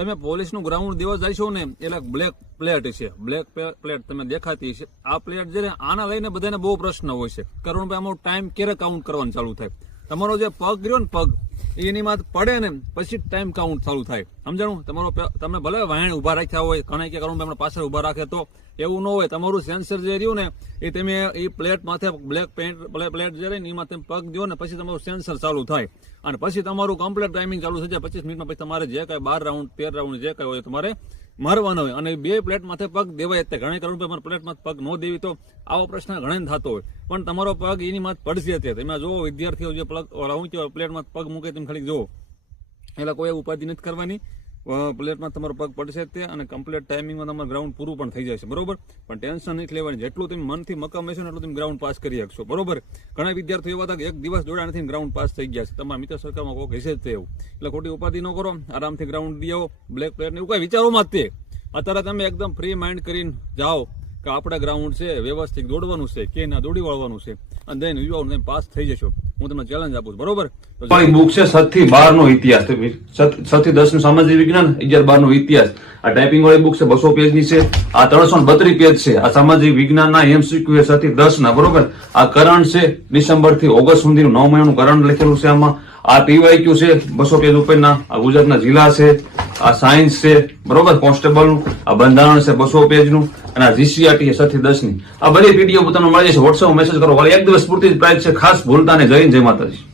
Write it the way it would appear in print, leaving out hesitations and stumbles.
તમે પોલીસનું ગ્રાઉન્ડ દેવા જઈશો ને એટલે બ્લેક પ્લેટ છે, બ્લેક પ્લેટ તમે દેખાતી છે. આ પ્લેટ છે ને આના લઈને બધાને બહુ પ્રશ્ન હોય છે. કરુણભાઈ આમાં ટાઈમ ક્યારે કાઉન્ટ કરવાનું ચાલુ થાય? તમારો જે પગ રહ્યો ને પગ એની માં પડે ને પછી ટાઈમ કાઉન્ટ ચાલુ થાય. સમજાણું? તમારો તમે ભલે વાયણ ઉભા રાખ્યા હોય, ઘણા કે કરુણભાઈ પાછળ ઉભા રાખે તો એવું ન હોય. તમારું સેન્સર જે રહ્યું ને એ તમે એ પ્લેટ માથે બ્લેક પ્લેટ જે રહી ને એમાં તમે પગ દો ને પછી તમારું સેન્સર ચાલુ થાય અને પછી તમારું કમ્પ્લીટ ટાઈમિંગ ચાલુ થઈ જાય. 25 મિનિટમાં પછી તમારે જે કઈ 12 રાઉન્ડ 13 રાઉન્ડ જે કઈ હોય તમારે મારવાનો હોય. અને બે પ્લેટ માથે પગ દેવાય તે ઘણા કરુણભાઈ મારા પ્લેટ માથે પગ ન દેવી તો આવો પ્રશ્ન ઘણા થતો હોય. પણ તમારો પગ એની માથે પડશે તે તમે જો વિદ્યાર્થીઓ જે પ્લેટમાં પગ મૂકે તમે ખાલી જુઓ એટલે કોઈ ઉપાધિ નથી કરવાની. પ્લેટમાં તમારો પગ પડશે તે અને કમ્પ્લીટ ટાઈમિંગમાં તમારું ગ્રાઉન્ડ પૂરું પણ થઈ જશે. બરોબર? પણ ટેન્શન નથી લેવાની. જેટલું તમે મનથી મક્કમ હશો ને એટલું તમે ગ્રાઉન્ડ પાસ કરી શકશો. બરોબર? ઘણા વિદ્યાર્થીઓ એવા હતા કે એક દિવસ દોડ્યા નથી ગ્રાઉન્ડ પાસ થઈ ગયા છે. તમારા મિત્ર સરકારમાં કોઈ હશે જ એવું. એટલે ખોટી ઉપાધિ ન કરો, આરામથી ગ્રાઉન્ડ દઈ આવો. બ્લેક પ્લેટ ને એવું કઈ વિચારોમાં જ તે અત્યારે તમે એકદમ ફ્રી માઇન્ડ કરીને જાઓ કે આપણે ગ્રાઉન્ડ છે વ્યવસ્થિત દોડવાનું છે કે ના દોડી વાળવાનું છે અને દઈને યુવાનો તમે પાસ થઈ જશો. હું તમને ચેલેન્જ આપું છું. બરોબર? બુક છે 7 થી 12 નો ઇતિહાસ, 7 થી 10 નું સામાજિક વિજ્ઞાન, 11-12 નો ઇતિહાસ. આ ટાઈપિંગ વાળી બુક છે 200 પેજ ની છે. આ 332 પેજ છે. આ સામાજિક વિજ્ઞાન ના MCQ 7 થી 10 ના. બરોબર? આ કરંટ છે ડિસેમ્બર થી ઓગસ્ટ સુધીનું 9 મહિનાનું કરંટ લખેલું છે આમાં. આ TYQ છે 200 પેજ ઉપરના. આ ગુજરાતના જિલ્લા છે. આ સાયન્સ છે. બરોબર? કોન્સ્ટેબલ નું. આ બંધારણ છે 200 પેજ નું. અને આ GCRT છે 7 થી 10 ની. આ બધી પીડીએફ તમને મળી જશે. WhatsApp મેસેજ કરો. એક દિવસ પૂરતી જ પ્રાઇસ છે. ખાસ ભૂલતા ને. જય હિન્દ, જય માતાજી.